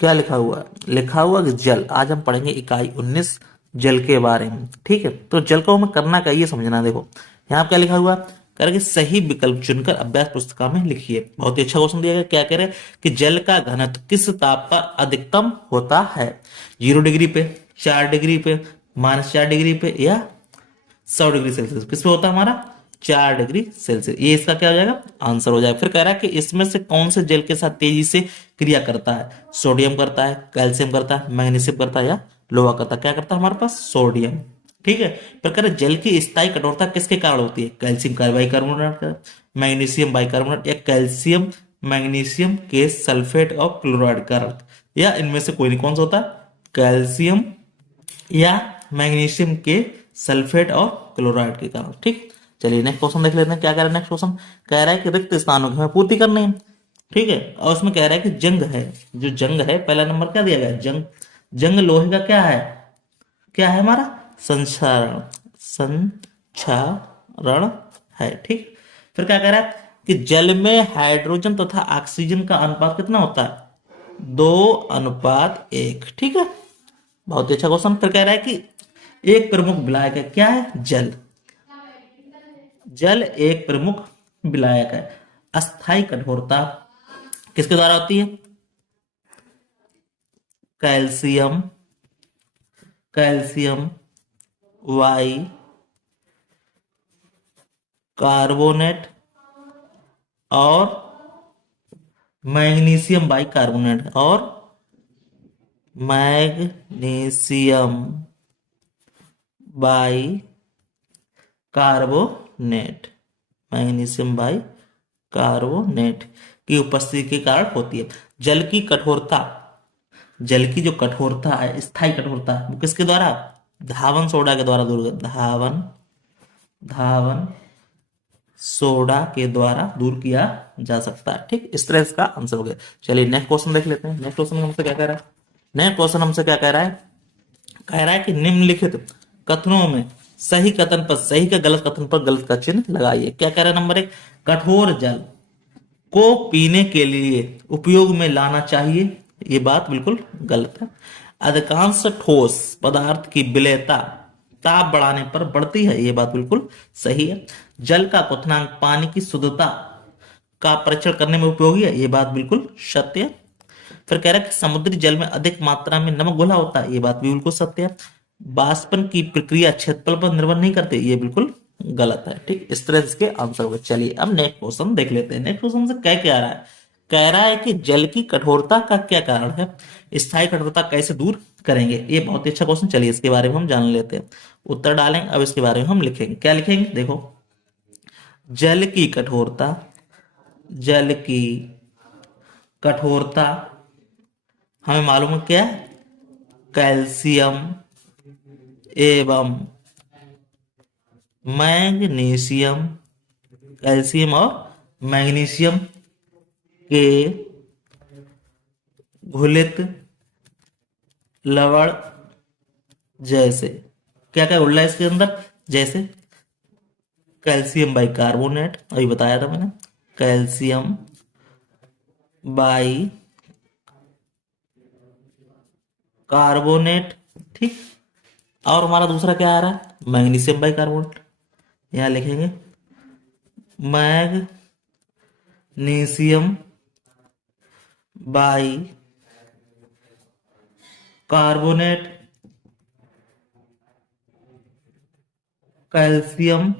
क्या लिखा हुआ है? लिखा हुआ कि जल। आज हम पढ़ेंगे इकाई 19 जल के बारे में। ठीक है, तो जल को हमें करना क्या ये समझना। देखो यहाँ क्या लिखा हुआ है, कह रहे कि सही विकल्प चुनकर अभ्यास पुस्तिका में लिखिए। बहुत ही अच्छा क्वेश्चन दिया गया। क्या कह रहे हैं कि जल का घनत्व किस ताप पर अधिकतम होता है? 0 डिग्री पे, 4 डिग्री पे, -4 डिग्री पे, या 100 डिग्री सेल्सियस। किस पे होता है हमारा? 4 डिग्री सेल्सियस। ये इसका क्या हो जाएगा? आंसर हो जाएगा। फिर कह रहा है कि इसमें से कौन से जल के साथ तेजी से क्रिया करता है? सोडियम करता है, कैल्शियम करता है, मैग्नीशियम करता है, या लोहा करता है? क्या करता है हमारे पास? सोडियम। ठीक है। फिर कह रहे जल की स्थायी कठोरता किसके कारण होती है? कैल्शियम बाइकार्बोनेट, मैग्नीशियम बाइकार्बोनेट, या कैल्शियम मैग्नीशियम के सल्फेट और क्लोराइड कारण, या इनमें से कोई नहीं। कौन सा होता है? कैल्शियम या मैग्नीशियम के सल्फेट और क्लोराइड के कारण। ठीक। चलिए नेक्स्ट क्वेश्चन देख लेते हैं। क्या कह रहा है नेक्स्ट क्वेश्चन? कह रहा है कि रिक्त स्थानों की हमें पूर्ति करनी है। ठीक है, और उसमें कह रहा है कि जंग है, जो जंग है, पहला नंबर क्या दिया गया है? जंग। जंग लोहे का क्या है? क्या है हमारा? संक्षारण। संक्षारण है। ठीक। फिर क्या कह रहा है कि जल में हाइड्रोजन तथा ऑक्सीजन का अनुपात कितना होता है? 2:1। ठीक है, बहुत ही अच्छा क्वेश्चन। फिर कह रहा है कि एक प्रमुख विलायक है। क्या है? जल। जल एक प्रमुख विलायक है। अस्थाई कठोरता किसके द्वारा होती है? कैल्शियम, कैल्शियम वाई कार्बोनेट और मैग्नीशियम बाइकार्बोनेट, और magnesium by carbonate, magnesium by carbonate की उपस्थिति के कारण होती है। जल की कठोरता, जल की जो कठोरता है, स्थायी कठोरता, वो किसके द्वारा? धावन सोडा के द्वारा दूर, धावन धावन सोडा के द्वारा दूर किया जा सकता है। ठीक, इस तरह इसका आंसर हो गया। चलिए नेक्स्ट क्वेश्चन देख लेते हैं। नेक्स्ट क्वेश्चन हमसे क्या कह रहा है? नेक्स्ट क्वेश्चन हमसे क्या कह रहा है? कह रहा है कि निम्नलिखित कथनों में सही कथन पर सही का, गलत कथन पर गलत का चिन्ह लगाइए। क्या कह रहा है? नंबर 1, कठोर जल को पीने के लिए उपयोग में लाना चाहिए। ये बात बिल्कुल गलत है। अधिकांश ठोस पदार्थ की विलेयता ताप बढ़ाने पर बढ़ती है। ये बात बिल्कुल सही है। जल का क्वथनांक पानी की शुद्धता का परीक्षण करने में उपयोगी है। ये बात बिल्कुल सत्य है। फिर कह रहा है कि समुद्री जल में अधिक मात्रा में नमक घुला होता है। ये बात भी बिल्कुल सत्य है। बाष्पन की प्रक्रिया क्षेत्रफल पर निर्भर नहीं करती। ये बिल्कुल गलत है। ठीक, इस तरह इसके आंसर होगा। चलिए अब नेक्स्ट क्वेश्चन देख लेते हैं। नेक्स्ट क्वेश्चन से क्या कह रहा है? कह रहा है कि जल की कठोरता का क्या कारण है? स्थायी कठोरता कैसे दूर करेंगे? ये बहुत ही अच्छा क्वेश्चन। चलिए इसके बारे में हम जान लेते हैं। उत्तर डालेंगे, अब इसके बारे में हम लिखेंगे। क्या लिखेंगे? देखो, जल की कठोरता, जल की कठोरता हमें मालूम है क्या है? कैल्शियम एवं मैग्नीशियम, कैल्शियम और मैग्नीशियम के घुलित लवण जैसे, क्या क्या घुल रहा है इसके अंदर? जैसे कैल्शियम बाई कार्बोनेट, अभी बताया था मैंने, कैल्शियम बाई कार्बोनेट। ठीक, और हमारा दूसरा क्या आ रहा है? Magnesium by carbonate. यहां लिखेंगे magnesium by carbonate, calcium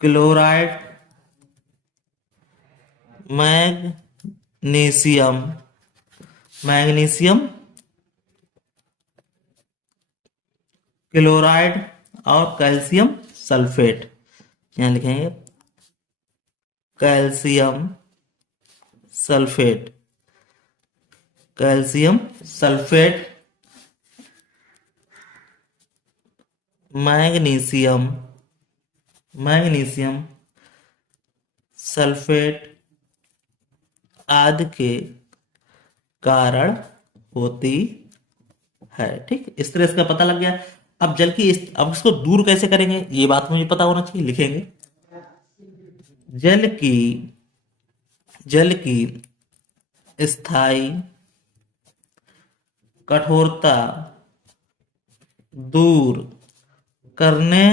chloride, magnesium, magnesium chloride और कैल्शियम सल्फेट। यहां लिखेंगे calcium sulphate, calcium sulphate, magnesium, magnesium sulphate आदि के कारण होती है। ठीक, इस तरह इसका पता लग गया। अब जल की अब इसको दूर कैसे करेंगे? ये बात मुझे पता होना चाहिए। लिखेंगे जल की, जल की स्थायी कठोरता दूर करने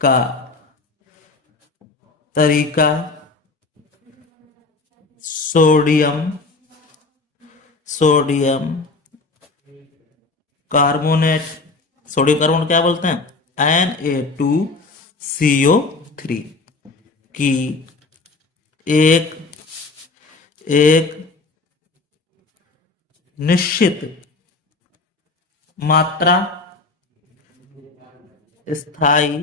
का तरीका sodium sodium carbonate. Sodium carbonate क्या बोलते हैं? Na2CO3 की एक एक निश्चित मात्रा स्थायी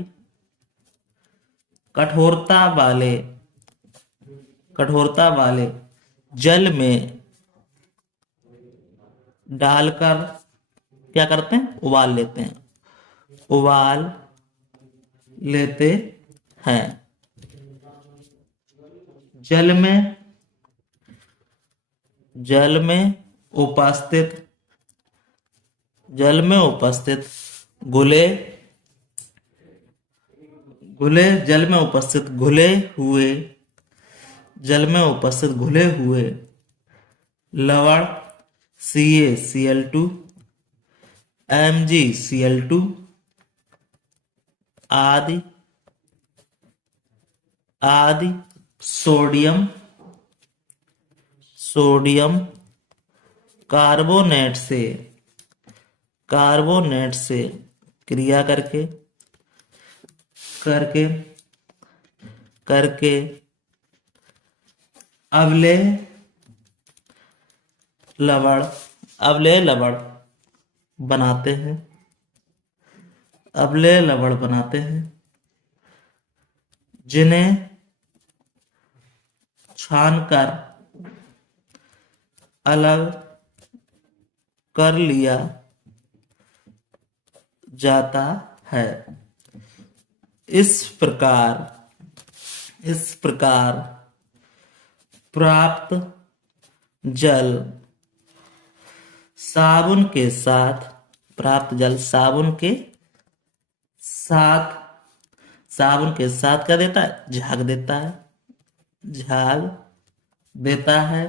कठोरता वाले जल में डालकर क्या करते हैं? उबाल लेते हैं। जल में उपस्थित घुले घुले हुए लवण CaCl2 MgCl2 आदि सोडियम कार्बोनेट से क्रिया करके अवलेह लवण बनाते हैं जिन्हें छानकर अलग कर लिया जाता है। इस प्रकार प्राप्त जल साबुन के साथ क्या देता है? झाग देता है।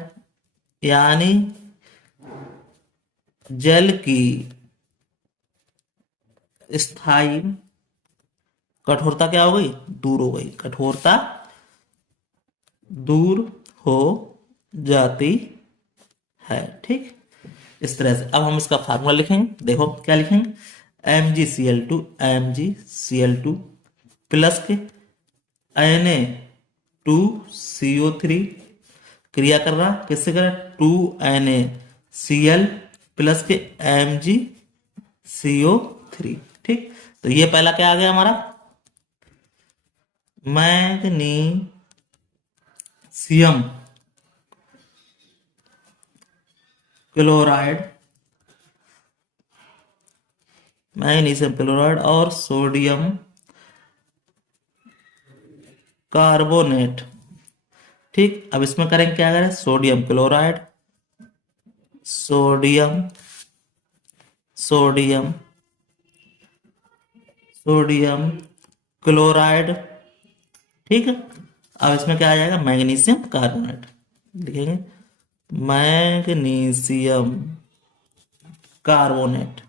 यानी जल की स्थायी कठोरता क्या हो गई? दूर हो गई। कठोरता दूर हो जाती है। ठीक, इस तरह से अब हम इसका फार्मूला लिखेंगे। देखो क्या लिखेंगे? MgCl2 प्लस के Na2CO3 क्रिया कर रहा, किससे कर रहा? 2NaCl प्लस के MgCO3। ठीक, तो ये पहला क्या आ गया हमारा? मैग्नीशियम क्लोराइड और सोडियम कार्बोनेट। ठीक, अब इसमें करेंगे क्या करें? Sodium chloride. ठीक है, अब इसमें क्या आ जाएगा? मैग्नीशियम कार्बोनेट लिखेंगे। Magnesium carbonate.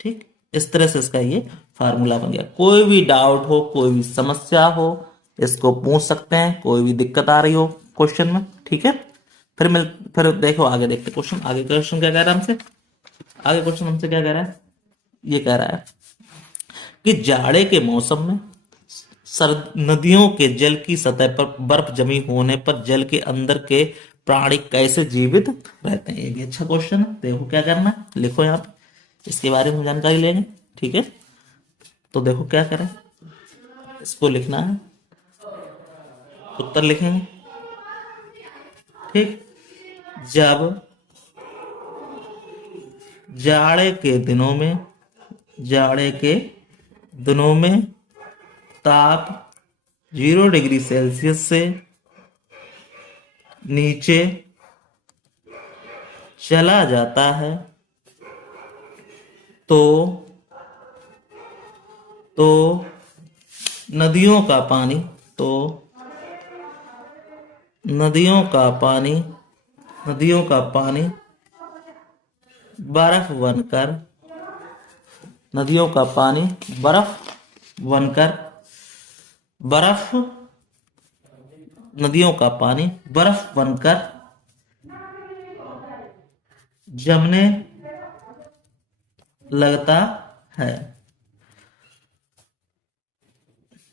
ठीक, इस तरह से इसका ये फार्मूला बन गया। कोई भी डाउट हो, कोई भी समस्या हो, इसको पूछ सकते हैं। कोई भी दिक्कत आ रही हो क्वेश्चन में, ठीक है? फिर देखो आगे देखते क्वेश्चन। आगे क्वेश्चन क्या कह रहा है हमसे? आगे क्वेश्चन हमसे क्या कह रहा है? ये कह रहा है कि जाड़े के मौसम में नदियों के जल की सतह पर बर्फ जमी होने पर जल के अंदर के प्राणी कैसे जीवित रहते हैं? ये भी अच्छा क्वेश्चन है। देखो क्या करना है, लिखो यहाँ पे, इसके बारे में जानकारी लेंगे। ठीक है, तो देखो क्या करें, इसको लिखना है, उत्तर लिखेंगे। ठीक, जब जाड़े के दिनों में ताप 0 डिग्री सेल्सियस से नीचे चला जाता है तो नदियों का पानी नदियों का पानी बर्फ बनकर, नदियों का पानी बर्फ बनकर, बर्फ, नदियों का पानी बर्फ बनकर जमने लगता है।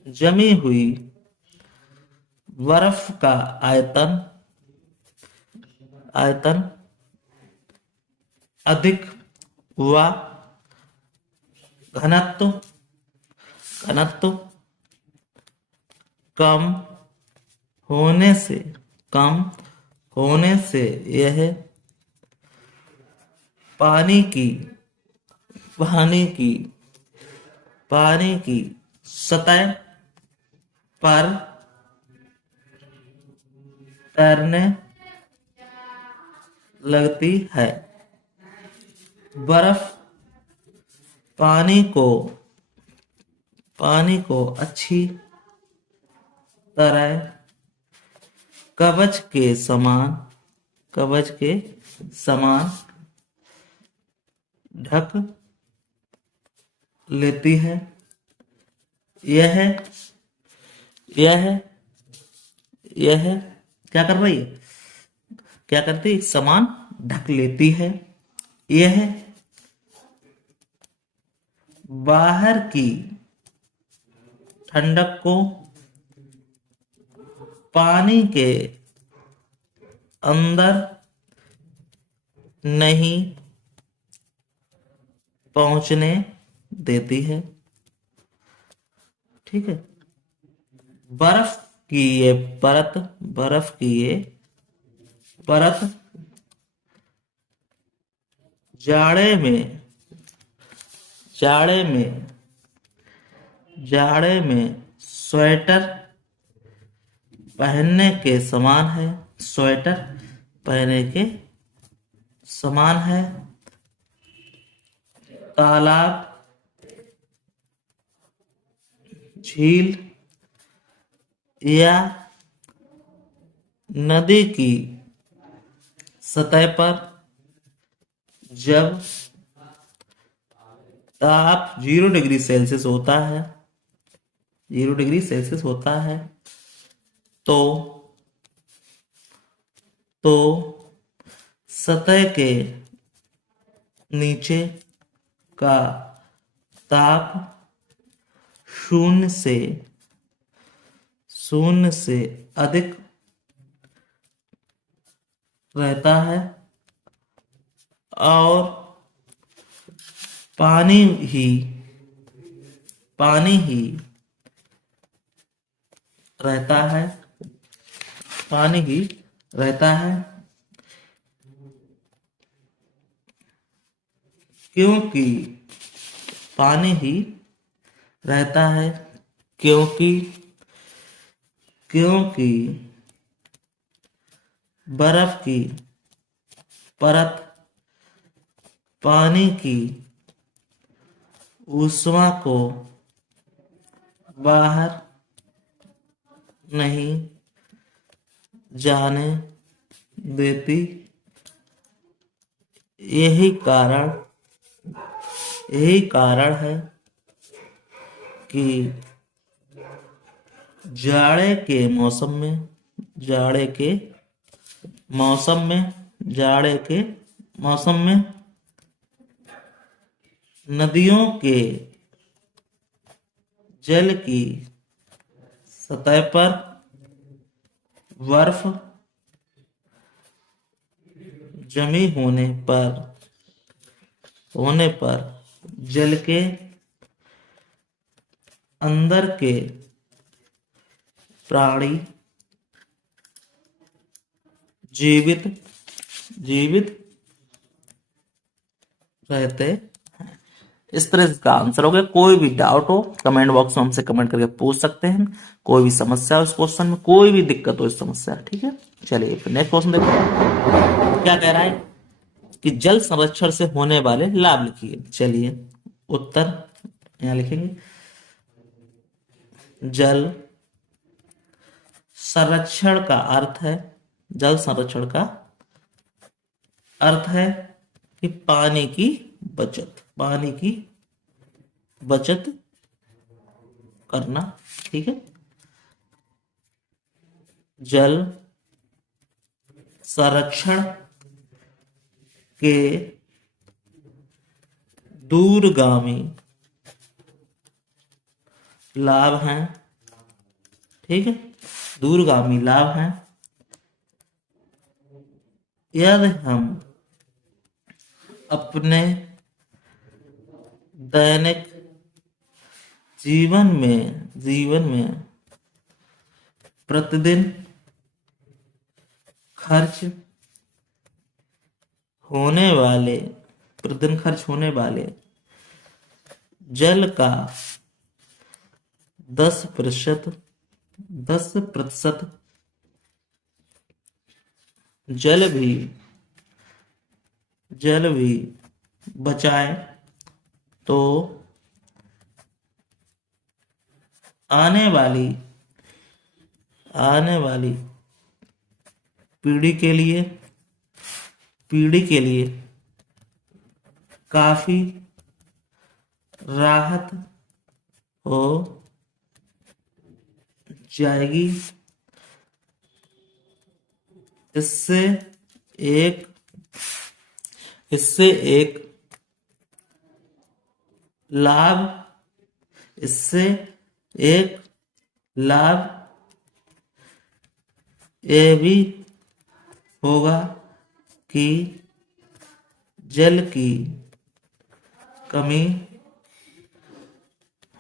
जमी हुई बर्फ का आयतन, आयतन अधिक हुआ, घनत्व, घनत्व कम होने से, कम होने से यह पानी की, पानी की, पानी की सतह पर तैरने लगती है। बर्फ पानी को अच्छी तरह कवच के समान, कवच के समान ढक लेती है। यह यह यह क्या कर रही है, क्या करती है, समान ढक लेती है। यह बाहर की ठंडक को पानी के अंदर नहीं पहुंचने देती है। ठीक है। बर्फ की ये परत, बर्फ की ये परत जाड़े में, जाड़े में, जाड़े में स्वेटर पहनने के समान है, स्वेटर पहनने के समान है। तालाब, झील या नदी की सतह पर जब ताप 0 डिग्री सेल्सियस होता है, 0 डिग्री सेल्सियस होता है, तो सतह के नीचे का ताप शून्य से अधिक रहता है और पानी ही रहता है, पानी ही रहता है। क्योंकि पानी ही रहता है, क्योंकि बर्फ की परत पानी की ऊष्मा को बाहर नहीं जाने देती। यही कारण है कि जाड़े के मौसम में, जाड़े के मौसम में नदियों के जल की सतह पर बर्फ जमी होने पर जल के अंदर के प्राणी जीवित रहते हैं। इस तरह इसका आंसर हो गया। कोई भी डाउट हो कमेंट बॉक्स में हमसे कमेंट करके पूछ सकते हैं। कोई भी समस्या हो इस क्वेश्चन में, कोई भी दिक्कत हो इस समस्या, ठीक है। चलिए फिर नेक्स्ट क्वेश्चन देखो क्या कह रहा है कि जल संरक्षण से होने वाले लाभ लिखिए। चलिए उत्तर यहां लिखेंगे। जल संरक्षण का अर्थ है, जल संरक्षण का अर्थ है कि पानी की बचत करना। ठीक है। जल संरक्षण के दूरगामी लाभ हैं। ठीक है, दूरगामी लाभ हैं यदि हम अपने दैनिक जीवन में प्रतिदिन खर्च होने वाले जल का 10% जल भी बचाए तो आने वाली पीढ़ी के लिए काफी राहत हो जाएगी। इससे एक लाभ ये भी होगा कि जल की कमी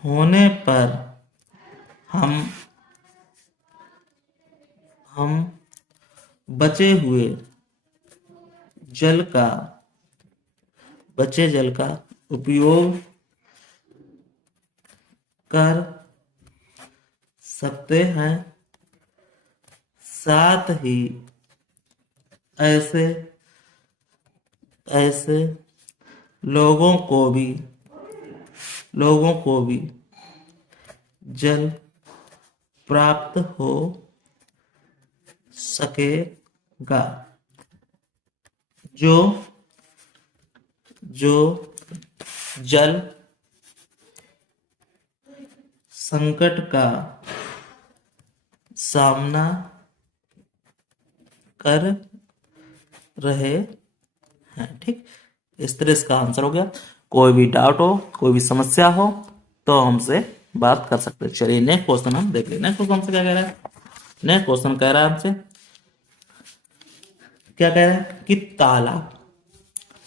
होने पर हम बचे जल का उपयोग कर सकते हैं। साथ ही ऐसे लोगों को भी जल प्राप्त हो सकेगा जो जल संकट का सामना कर रहे हैं। ठीक, इस तरह इसका आंसर हो गया। कोई भी डाउट हो, कोई भी समस्या हो तो हमसे बात कर सकते हैं। चलिए नेक्स्ट क्वेश्चन हम देख लें। नेक्स्ट क्वेश्चन हमसे क्या कह रहा है? नेक्स्ट क्वेश्चन कह रहा है हमसे क्या कह रहा है कि तालाब,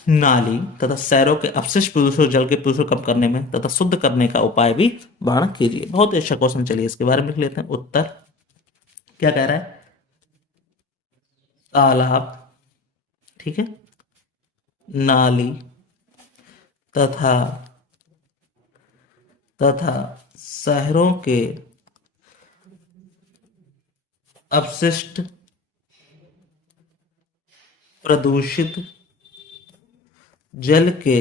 नाली तथा शहरों के अपशिष्ट प्रदूषण जल के प्रदूषण कम करने में तथा शुद्ध करने का उपाय भी वर्णन कीजिए। बहुत ही अच्छा क्वेश्चन। चलिए इसके बारे में लिख लेते हैं। उत्तर क्या कह रहा है? तालाब, ठीक है, नाली तथा शहरों के अपशिष्ट प्रदूषित जल के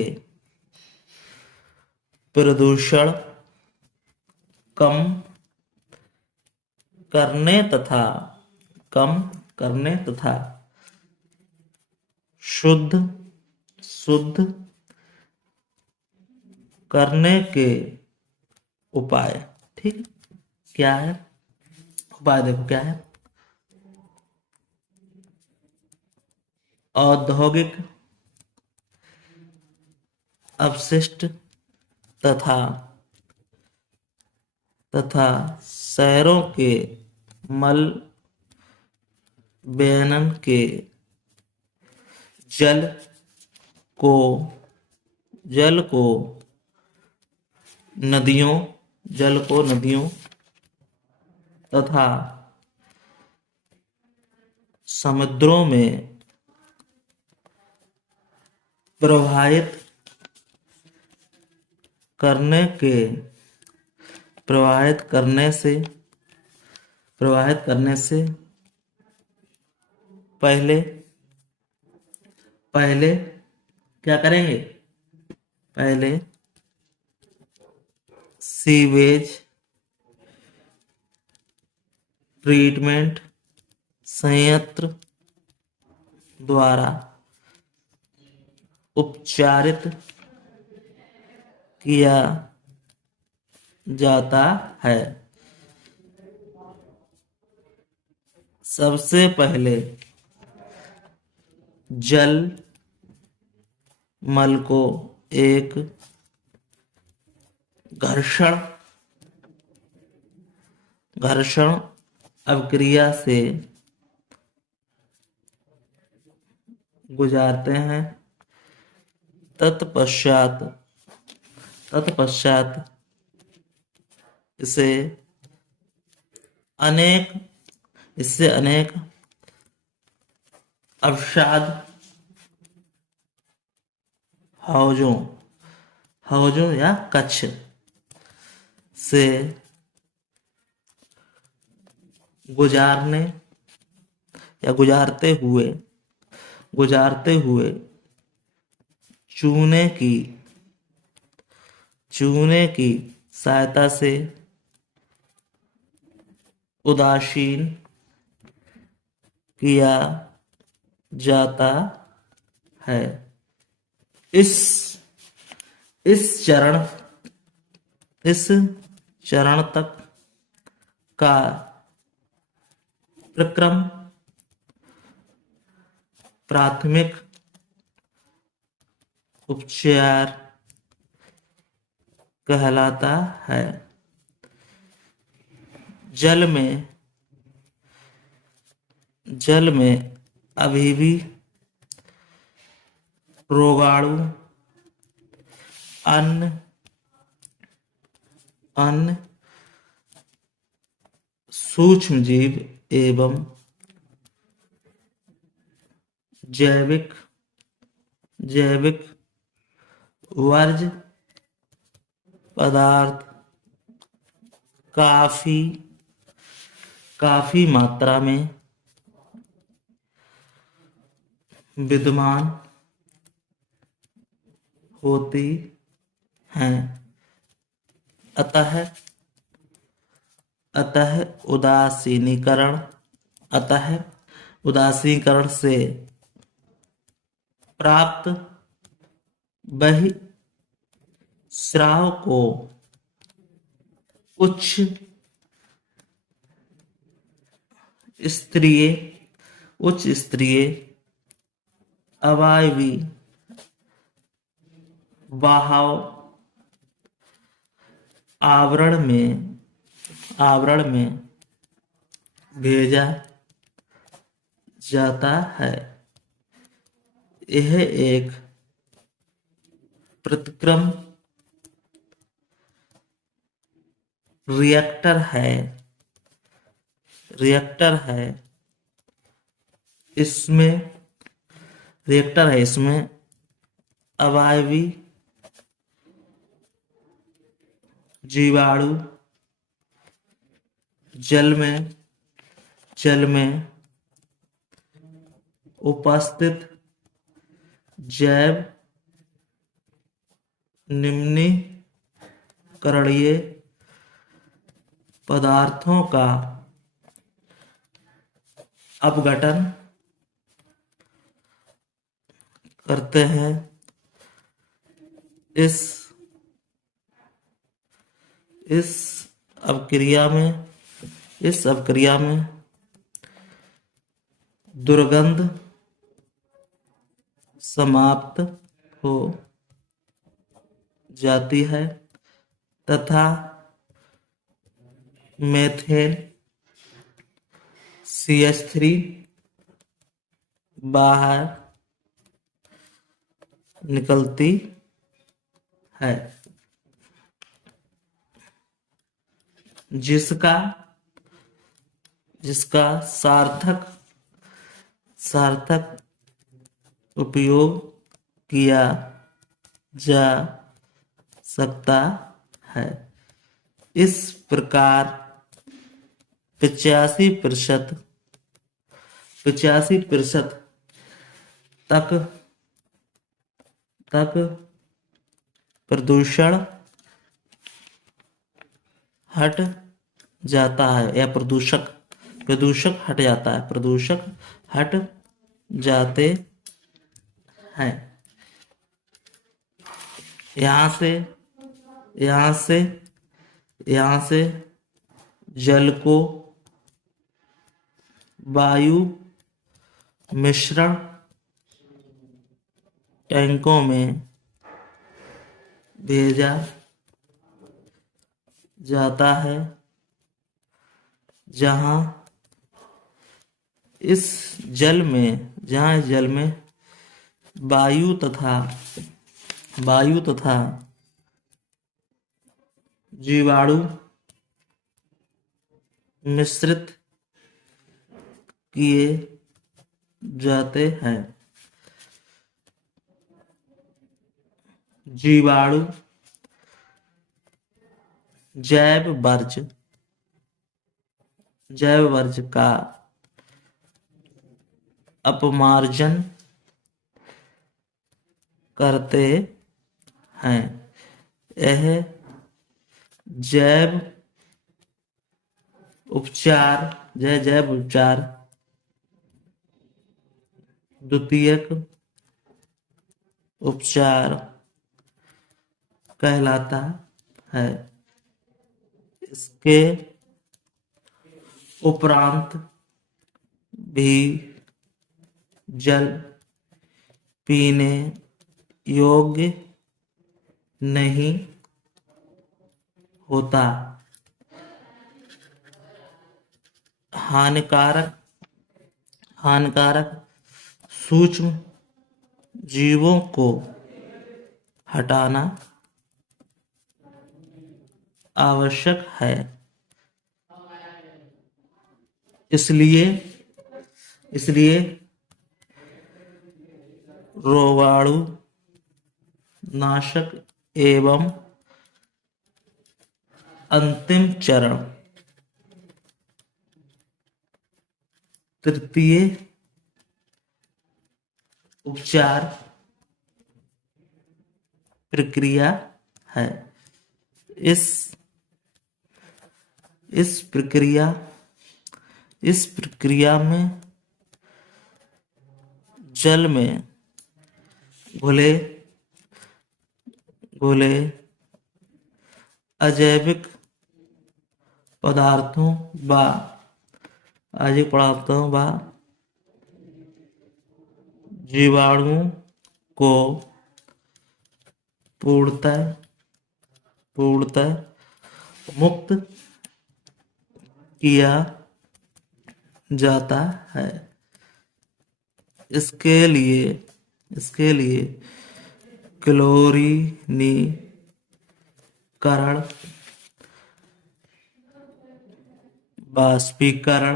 प्रदूषण कम करने तथा शुद्ध करने के उपाय। ठीक, क्या है उपाय? देखो क्या है। औद्योगिक अपशिष्ट तथा शहरों के मल बेनन के जल को नदियों तथा समुद्रों में प्रवाहित करने से पहले क्या करेंगे? पहले सीवेज ट्रीटमेंट संयंत्र द्वारा उपचारित किया जाता है। सबसे पहले जल मल को एक घर्षण अभिक्रिया से गुजारते हैं। तत्पश्चात इसे अनेक अवसाद हौजों या कक्ष से गुजारते हुए चूने की सहायता से उदासीन किया जाता है। इस चरण तक का प्रक्रम प्राथमिक उपचार कहलाता है। जल में अभी भी रोगाणु अन्य सूक्ष्म जीव एवं जैविक वर्ज्य पदार्थ काफी मात्रा में विद्यमान होती हैं। अतः उदासीनीकरण से प्राप्त बहिःस्राव को उच्च स्तरीय अवायवी वाहक आवरण में भेजा जाता है। यह एक प्रतिक्रम रिएक्टर है। इसमें अवायवी जीवाणु जल में उपस्थित जैव निम्नीकरणीय पदार्थों का अपघटन करते हैं। इस अभिक्रिया में दुर्गंध समाप्त हो जाती है तथा मेथेन CH3 बाहर निकलती है, जिसका सार्थक उपयोग किया जा सकता है। इस प्रकार 85% तक प्रदूषण हट जाता है या प्रदूषक हट जाता है, प्रदूषक हट जाते हैं। यहां से यहां से यहां से जल को वायु मिश्रण टैंकों में भेजा जाता है, जहां इस जल में वायु तथा जीवाणु मिश्रित किए जाते हैं। जीवाणु जैव वर्ज्य का अपमार्जन करते हैं। यह जैव उपचार द्वितीयक उपचार कहलाता है। इसके उपरांत भी जल पीने योग्य नहीं होता। हानिकारक सूक्ष्म जीवों को हटाना आवश्यक है। इसलिए रोगाणु नाशक एवं अंतिम चरण तृतीय उपचार प्रक्रिया है। इस प्रक्रिया में जल में घुले अजैविक पदार्थों व जीवाणुओं को पूर्णतः मुक्त किया जाता है। इसके लिए क्लोरीनीकरण, बाष्पीकरण,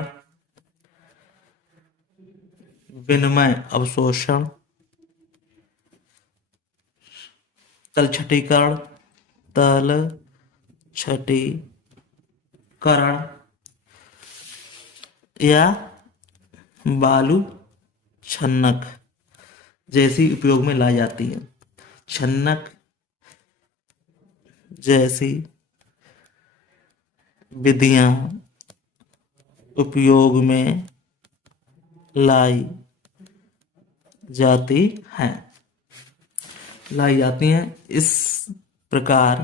विनिमय अवशोषण, तलछटीकरण या बालू छन्नक जैसी उपयोग में लाई जाती है। छन्नक जैसी विधियां उपयोग में लाई जाती हैं। इस प्रकार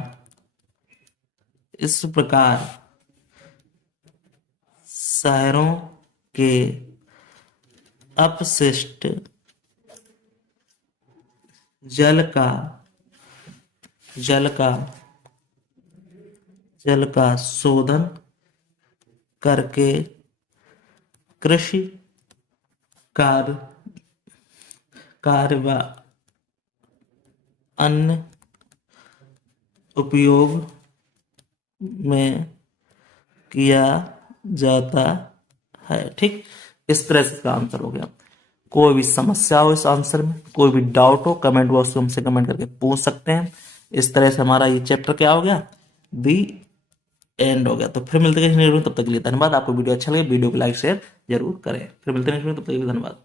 शहरों के अपशिष्ट जल का शोधन करके कृषि कार्य व अन्य उपयोग में किया जाता है। ठीक, इस तरह से इसका आंसर हो गया। कोई भी समस्या हो इस आंसर में, कोई भी डाउट हो, कमेंट बॉक्स में हमसे कमेंट करके पूछ सकते हैं। इस तरह से हमारा ये चैप्टर क्या हो गया, दी एंड हो गया। तो फिर मिलते हैं नेक्स्ट वीडियो में, तब तक के लिए धन्यवाद। आपको वीडियो अच्छा लगे वीडियो को लाइक शेयर जरूर करें। फिर मिलते हैं नेक्स्ट वीडियो, तब तक के लिए धन्यवाद।